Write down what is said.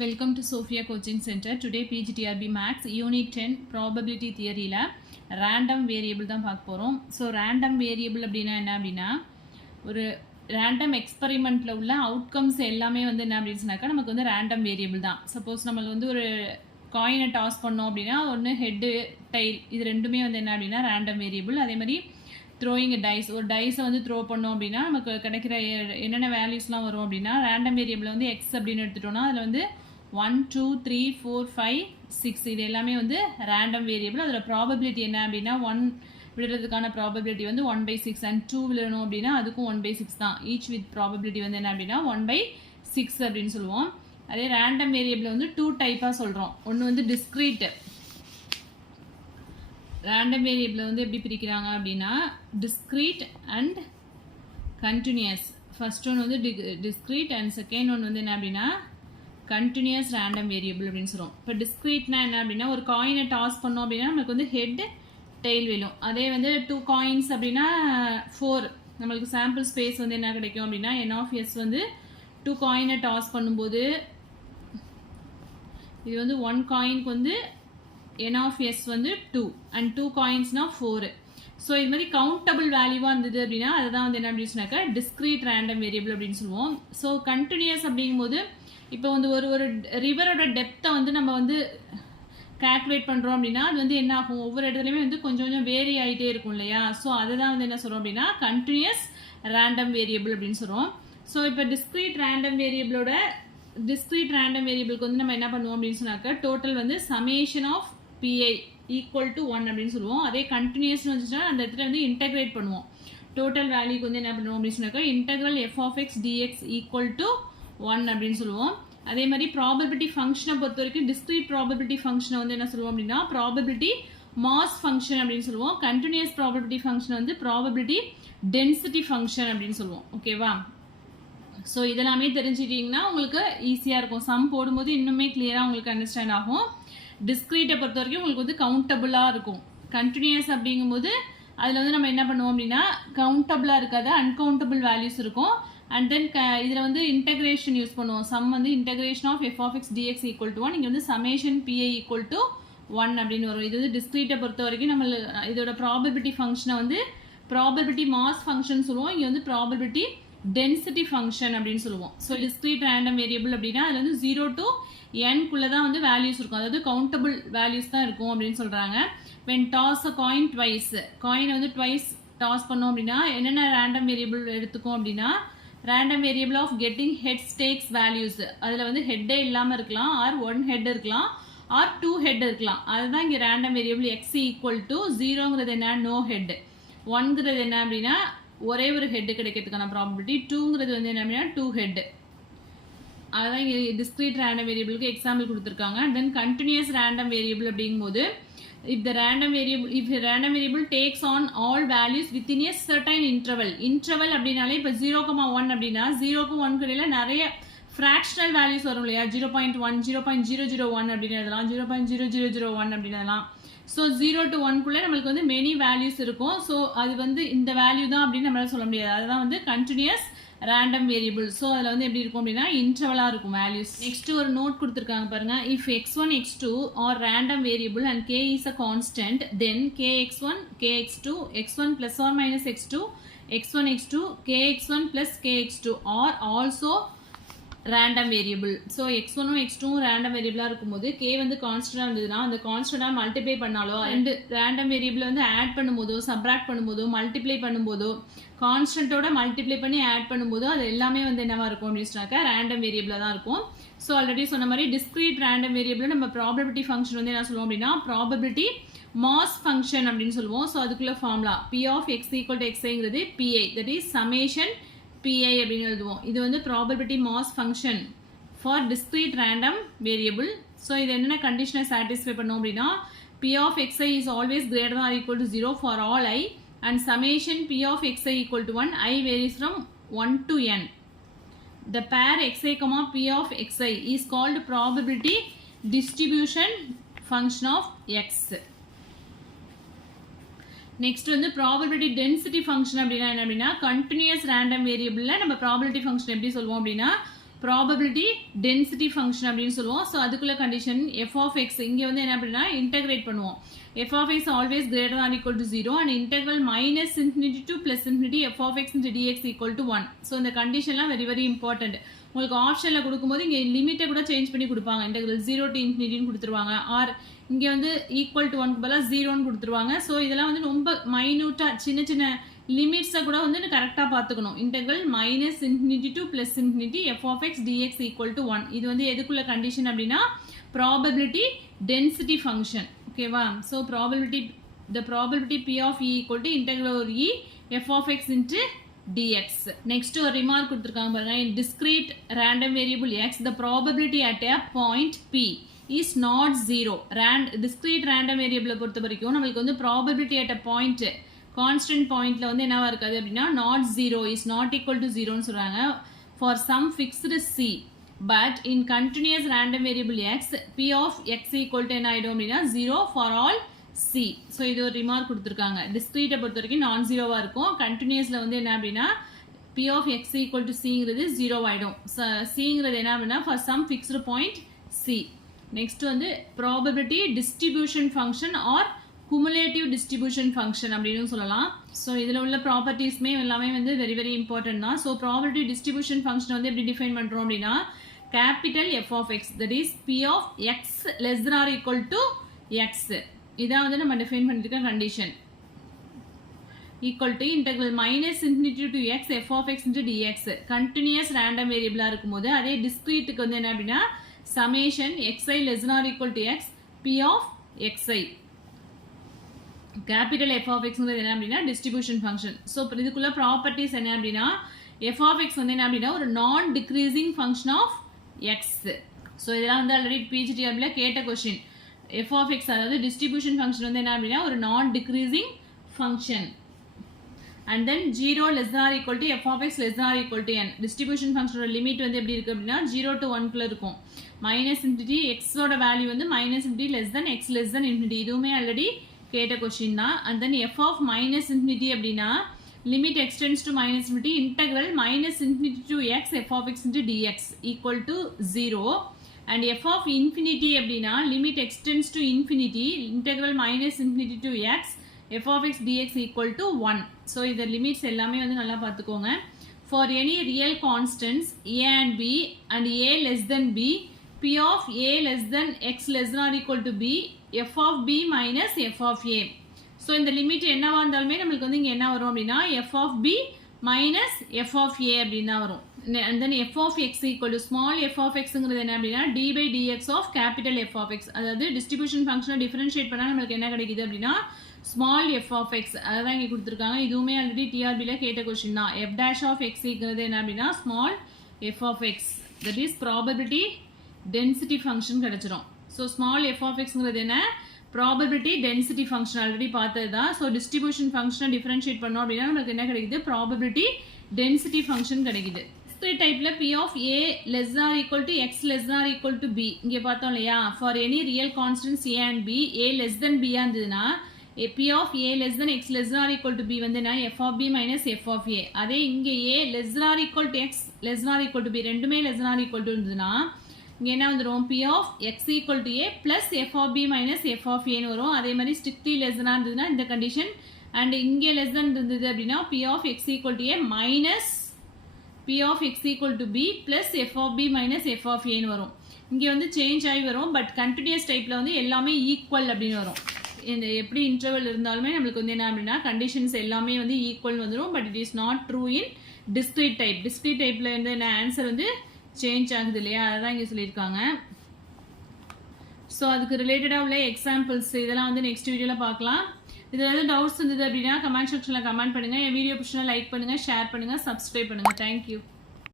Welcome to Sophia Coaching Center. Today PGTRB Max Unit 10 Probability Theory la random variable தான் பார்க்க போறோம். So random variable அப்படினா என்ன அப்படினா ஒரு random experimentல உள்ள outcomes எல்லாமே வந்து என்ன அப்படினு சொன்னாக்க நமக்கு வந்து random variable தான். Suppose நம்ம வந்து ஒரு coin toss பண்ணோம் அப்படினா ஒன்னு head tail இது ரெண்டுமே வந்து என்ன அப்படினா random variable. அதே மாதிரி throwing a dice ஒரு dice வந்து throw பண்ணோம் அப்படினா நமக்கு கிடைக்கிற என்னென்ன வேல்யூஸ்லாம் வரும் அப்படினா random variable வந்து x அப்படினு எடுத்துட்டோம்னா அதுல வந்து 1 2 3 4 5 6 இது எல்லாமே வந்து random variable. அதோட probability என்ன அப்படினா 1 விடுறதுக்கான probability வந்து 1/6 and 2 விழணும் அப்படினா அதுக்கும் 1/6 தான். each with probability வந்து என்ன அப்படினா 1/6 அப்படினு சொல்லுவோம். அதே random variable வந்து 2 டைப்பா சொல்றோம். ஒன்னு வந்து discrete random variable வந்து எப்படி பிரிக்கிறாங்க அப்படினா discrete and continuous. first one வந்து discrete and second one வந்து என்ன அப்படினா continuous random variable அப்படினு சொல்றோம். இப்போ discreteனா என்ன அப்படினா ஒரு காயினை டாஸ் பண்ணோம் அப்படினா நமக்கு வந்து head tail விழும். அதே வந்து 2 coins அப்படினா 4 நமக்கு sample space வந்து என்ன கிடைக்கும் அப்படினா n of s வந்து 2 காயினை டாஸ் பண்ணும்போது இது வந்து 1 காயினுக்கு வந்து n of s வந்து 2 and 2 coinsனா 4. ஸோ இது மாதிரி கவுண்டபிள் வேல்யூவாக இருந்தது அப்படின்னா அதுதான் வந்து என்ன அப்படின்னு சொன்னாக்கா discrete random variable அப்படின்னு சொல்லுவோம். ஸோ கண்டினியூஸ் அப்படிங்கும்போது இப்போ வந்து ஒரு ரிவரோட டெப்த்தை வந்து நம்ம வந்து கால்குலேட் பண்ணுறோம் அப்படின்னா அது வந்து என்ன ஆகும் ஒவ்வொரு இடத்துலையுமே வந்து கொஞ்சம் கொஞ்சம் வேரி ஆகிட்டே இருக்கும் இல்லையா. ஸோ அதை தான் வந்து என்ன சொல்கிறோம் அப்படின்னா கண்டினியூஸ் ரேண்டம் வேரியபிள் அப்படின்னு சொல்கிறோம். ஸோ இப்போ discrete random வேரியபிளுக்கு வந்து நம்ம என்ன பண்ணுவோம் அப்படின்னு சொன்னாக்கா டோட்டல் வந்து summation of pi equal to 1 அப்படின்னு சொல்லுவோம். அதே கண்டினியூஸ்னு வந்துச்சுன்னா அந்த இடத்துல வந்து இன்டெகிரேட் பண்ணுவோம். டோட்டல் வேல்யூக்கு வந்து என்ன பண்ணுவோம் அப்படின்னு சொன்னாக்கா integral f of x dx equal to 1 அப்படின்னு சொல்லுவோம். அதே மாதிரி ப்ராபபிலிட்டி ஃபங்க்ஷனை பொறுத்த வரைக்கும் discrete ப்ராபபிலிட்டி ஃபங்க்ஷனை வந்து என்ன சொல்லுவோம் அப்படின்னா ப்ராபபிலிட்டி மாஸ் ஃபங்க்ஷன் அப்படின்னு சொல்லுவோம். கண்டினியூஸ் ப்ராபபிலிட்டி ஃபங்க்ஷன் வந்து ப்ராபபிலிட்டி டென்சிட்டி ஃபங்க்ஷன் அப்படின்னு சொல்லுவோம். ஓகேவா. ஸோ இதெல்லாமே தெரிஞ்சுக்கிட்டிங்கன்னா உங்களுக்கு ஈஸியாக இருக்கும். சம் போடும்போது இன்னுமே கிளியராக உங்களுக்கு அண்டர்ஸ்டாண்ட் ஆகும். டிஸ்க்ரீட்டை பொறுத்த வரைக்கும் உங்களுக்கு வந்து கவுண்டபுளாக இருக்கும். கண்டினியூஸ் அப்படிங்கும்போது அதில் வந்து நம்ம என்ன பண்ணுவோம் அப்படின்னா கவுண்டபுளாக இருக்காது, அன்கவுண்டபிள் வேல்யூஸ் இருக்கும். அண்ட் தென் இதில் வந்து இன்டெகிரேஷன் யூஸ் பண்ணுவோம். சம் வந்து integration of f of x dx equal to 1 இங்கே வந்து summation pi equal to 1 அப்படின்னு வரும். இது வந்து டிஸ்க்ரீட்டை பொறுத்த வரைக்கும் நம்ம இதோட ப்ராபபிலிட்டி ஃபங்க்ஷனை வந்து ப்ராபபிலிட்டி மாஸ் ஃபங்க்ஷன் சொல்லுவோம். இங்கே வந்து ப்ராபபிலிட்டி டென்சிட்டி ஃபங்க்ஷன் அப்படின்னு சொல்லுவோம். ஸோ discrete random variable அப்படின்னா அதில் வந்து 0 to n குள்ளே தான் வந்து வேல்யூஸ் இருக்கும், அதாவது கவுண்டபிள் வேல்யூஸ் தான் இருக்கும் அப்படின்னு சொல்கிறாங்க. when toss a coin twice காயினை வந்து ட்வைஸ் டாஸ் பண்ணோம் அப்படின்னா என்னென்ன ரேண்டம் வேரியபிள் எடுத்துக்கும் அப்படின்னா random variable of getting head takes values. அதில் வந்து ஹெட்டே இல்லாமல் இருக்கலாம், ஆர் 1 ஹெட் இருக்கலாம், ஆர் 2 ஹெட் இருக்கலாம். அதுதான் இங்கே random variable x equal to 0ங்கிறது என்ன நோ ஹெட், 1ங்கிறது என்ன அப்படின்னா ஒரே ஒரு ஹெட் கிடைக்கிறதுக்கான ப்ராபபிலிட்டி, 2ங்கிறது வந்து என்ன அப்படின்னா 2 ஹெட். அதுதான் இங்கே discrete random variableக்கு எக்ஸாம்பிள் கொடுத்துருக்காங்க. And then continuous random variable அப்படிங்கும்போது if the random variable takes on all values within a certain interval அப்படின்னாலே இப்போ 0,1 அப்படின்னா 0க்கு 1 இடையில நிறைய fractional values வரும் இல்லையா. 0.1 0.001 அப்படின்னு எழுதலாம், 0.0001 அப்படின்னு எழுதலாம். ஸோ 0 to 1குள்ளே நம்மளுக்கு வந்து மெனி வேல்யூஸ் இருக்கும். ஸோ அது வந்து இந்த வேல்யூ தான் அப்படின்னு நம்மளால சொல்ல முடியாது. அதுதான் வந்து கண்டினியூஸ் ரேண்டம் வேரியபிள். ஸோ அதில் வந்து எப்படி இருக்கும் அப்படின்னா இன்டர்வலாக இருக்கும் வேல்யூஸ். நெக்ஸ்ட் ஒரு நோட் கொடுத்துருக்காங்க பாருங்க. If x1 x2 are random variable and k is a constant then kx1 kx2 x1 plus or minus x2 x1 x2 kx1 plus kx2 are also random variable. So x1ம் x2ம் ரேண்டம் வேரியபிளாக இருக்கும்போது k வந்து கான்ஸ்டன்டாக இருந்ததுன்னா அந்த கான்ஸ்டன்டாக மல்டிப்ளை பண்ணாலோ ரெண்டு ரேண்டம் வேரியபிளை வந்து ஆட் பண்ணும்போதோ சப்ராக்ட் பண்ணும்போதோ மல்டிப்ளை பண்ணும்போதோ கான்ஸ்டன்ட்டோட மல்டிப்ளை பண்ணி ஆட் பண்ணும்போதோ அது எல்லாமே வந்து என்னவா இருக்கும் அப்படின்னு சொன்னாக்கா ரேண்டம் வேரியபிளாக தான் இருக்கும். ஸோ ஆல்ரெடி சொன்ன மாதிரி discrete random variable நம்ம ப்ராபபிலிட்டி ஃபங்க்ஷன் வந்து என்ன சொல்லுவோம் அப்படின்னா ப்ராபபிலிட்டி மாஸ் ஃபங்க்ஷன் அப்படின்னு சொல்லுவோம். ஸோ அதுக்குள்ள formula p of x equal to xங்கிறது pi, that is summation pi அப்படின்னு எழுதுவோம். இது வந்து probability mass function for discrete random variable. So இது என்னென்ன கண்டிஷனை சாட்டிஸ்ஃபை பண்ணோம் அப்படின்னா p of xi is always greater than or equal to 0 for all I and summation p of xi equal to 1, I varies from 1 to n. The pair xi comma p of xi is called probability distribution function of x. Next வந்து probability density function அப்படின்னா என்ன அப்படின்னா continuous random வேரியபிளில் நம்ம probability function எப்படி சொல்லுவோம் அப்படின்னா probability density function அப்படின்னு சொல்லுவோம். ஸோ அதுக்குள்ள கண்டிஷன் எஃப் ஆஃப் எக்ஸ் இங்கே வந்து என்ன அப்படின்னா இன்டகிரேட் பண்ணுவோம். F of x always greater or equal to 0 and integral minus infinity to plus infinity f of x into dx equal to 1. So இந்த கண்டிஷன்லாம் வெரி வெரி இம்பார்ட்டன்ட். உங்களுக்கு ஆப்ஷனில் கொடுக்கும்போது இங்கே லிமிட்டை கூட சேஞ்ச் பண்ணி கொடுப்பாங்க. இன்டெக்ரல் 0 டு இன்ஃபினிட்டின்னு கொடுத்துருவாங்க. ஆர் இங்கே வந்து ஈக்குவல் டு 1 பதிலாக 0ன்னு கொடுத்துருவாங்க. ஸோ இதெல்லாம் வந்து ரொம்ப மைன்யூட்டாக சின்ன சின்ன லிமிட்ஸை கூட வந்து கரெக்டாக பார்த்துக்கணும். Integral minus infinity to plus infinity f of x dx equal to 1. இது வந்து எதுக்குள்ள கண்டிஷன் அப்படின்னா ப்ராபபிலிட்டி டென்சிட்டி ஃபங்க்ஷன். ஓகேவா? So the probability P of E equal to integral over E f of x into dx. Next ஒரு remark கொடுத்திருக்காங்க பாருங்க. In discrete random variable x, the probability at a point P is not 0. Discrete random variable பொறுத்த வரைக்கும் நமக்கு வந்து probability at a point constant pointல வந்து என்னவா இருக்காது அப்படின்னா not 0 is not equal to 0 ன்னு சொல்றாங்க for some fixed C. But in continuous random variable x, P of x equal to என்ன ஆயிடும் அப்படின்னா 0 for all C. ஸோ இது ஒரு ரிமார்க் கொடுத்துருக்காங்க. டிஸ்கிரீட்டை பொறுத்த வரைக்கும் நான் ஜீரோவாக இருக்கும். கண்டினியூஸில் வந்து என்ன அப்படின்னா P of x equal to Cங்கிறது 0 ஆகிடும். Cங்கிறது என்ன அப்படின்னா for some fixed point C. Next வந்து probability distribution function or cumulative distribution function அப்படின்னு சொல்லலாம். ஸோ இதில் உள்ள ப்ராப்பர்ட்டிஸ்மே எல்லாமே வந்து வெரி வெரி இம்பார்ட்டன்ட் தான். ஸோ ப்ராபபிலிட்டி டிஸ்ட்ரிபியூஷன் ஃபங்க்ஷன் வந்து எப்படி டிஃபைன் பண்ணுறோம் அப்படின்னா capital F of x that is P of x less than or equal to x. இதான் வந்து நம்ம டிஃபைன் பண்ணிருக்க condition. Equal to integral minus infinity to x f of x into dx. Continuous random வேரியபிளாக இருக்கும்போது அதே டிஸ்கிரீட்டுக்கு வந்து என்ன அப்படின்னா summation xi less than or equal to x P of xi. Capital F of எக்ஸ்ங்கிறது என்ன அப்படின்னா டிஸ்ட்ரிபியூஷன் ஃபங்க்ஷன். ஸோ இதுக்குள்ள ப்ராப்பர்ட்டிஸ் என்ன அப்படின்னா எஃப் ஆஃப் எக்ஸ் வந்து என்ன அப்படின்னா ஒரு non decreasing function of x. So இதெல்லாம் வந்து ஆல்ரெடி பிஜிடிஆர்ல கேட்ட கொஸ்டின். f of x அதாவது டிஸ்ட்ரிபியூஷன் ஃபங்க்ஷன் வந்து என்ன அப்படின்னா ஒரு non decreasing function. And then 0 less than or equal to f of x less than or equal to n. Distribution ஃபங்க்ஷனோட லிமிட் வந்து எப்படி இருக்கு அப்படின்னா 0 to 1 இருக்கும். மைனஸ் இன்ஃபினிட்டி எக்ஸோட வேல்யூ வந்து minus infinity less than x less than infinity. இதுவுமே already கேட்ட கொஸ்டின் தான். And then f of minus infinity அப்படின்னா limit x tends to minus infinity integral minus infinity to x f of x into dx equal to 0. And f of infinity அப்படின்னா limit extends to infinity integral minus infinity to x f of x dx equal to 1. so இந்த limits எல்லாமே வந்து நல்லா பார்த்துக்கோங்க. for any real constants a and b and a less than b p of a less than x less than or equal to b f of b minus f of a. so இந்த limit என்னவா இருந்தாலுமே நமக்கு வந்து இங்க என்ன வரும் அப்படின்னா f of b minus f of a அப்படின்னா வரும். and then f of x equal to small f of xங்கிறது என்ன அப்படின்னா d by dx of capital f of x. அதாவது டிஸ்ட்ரிபியூஷன் ஃபங்க்ஷனை டிஃபரன்ஷியேட் பண்ணா நமக்கு என்ன கிடைக்குது அப்படின்னா small f of x. அதான் இங்க கொடுத்துருக்காங்க. இதுவுமே ஆல்ரெடி டிஆர்பில கேட்ட கொஸ்டின் தான். f dash of x ங்கிறது என்ன அப்படின்னா small f of x. that is probability density function கிடைச்சிரும். so small f of xங்கிறது என்ன ப்ராபபிலிட்டி டென்சிட்டி ஃபங்க்ஷன் ஆல்ரெடி பார்த்தது தான். ஸோ டிஸ்ட்ரிபியூஷன் ஃபங்க்ஷனை டிஃபரன்ஷியேட் பண்ணோம் அப்படின்னா நமக்கு என்ன கிடைக்குது ப்ராபபிலிட்டி டென்சிட்டி ஃபங்க்ஷன் கிடைக்குது. டிஸ்கிரீட் டைப்ல P of A less than or equal to x less than or equal to b இங்கே பார்த்தோம் இல்லையா. for any real constants a and b a less than b இருந்ததுன்னா P of A less than x less than or equal to b வந்து என்ன f of b minus f of a. அதே இங்கே a less than or equal to x less than or equal to b ரெண்டுமே less than or equal to இருந்ததுன்னா இங்கே என்ன வந்துடும் P of x equal to a plus f of b minus f of a ன்னு வரும். அதே மாதிரி strictly less than இருந்ததுன்னா இந்த கண்டிஷன் அண்ட் இங்கே less than இருந்தது அப்படின்னா P of x equal to a minus P of x equal to b plus f of b minus f of a ன்னு வரும். இங்கே வந்து சேஞ்ச் ஆகி வரும். பட் கண்டினியூஸ் டைப்பில் வந்து எல்லாமே ஈக்குவல் அப்படின்னு வரும். இந்த எப்படி இன்டர்வல் இருந்தாலுமே நம்மளுக்கு வந்து என்ன அப்படின்னா கண்டிஷன்ஸ் எல்லாமே வந்து ஈக்குவல் வந்துடும். But it is not true in discrete type. Discrete டைப்பில் வந்து என்ன ஆன்சர் வந்து சேஞ்ச் ஆகுது இல்லையா, அதான் இங்கே சொல்லியிருக்காங்க. ஸோ அதுக்கு ரிலேட்டடாக உள்ள எக்ஸாம்பிள்ஸ் இதெல்லாம் வந்து நெக்ஸ்ட் வீடியோவில் பார்க்கலாம். இதில் ஏதாவது டவுட்ஸ் இருந்தது அப்படின்னா கமெண்ட் செக்ஷனில் கமெண்ட் பண்ணுங்கள். என் வீடியோ பிடிச்சினா லைக் பண்ணுங்கள், ஷேர் பண்ணுங்கள், சப்ஸ்கிரைப் பண்ணுங்கள். தேங்க்யூ.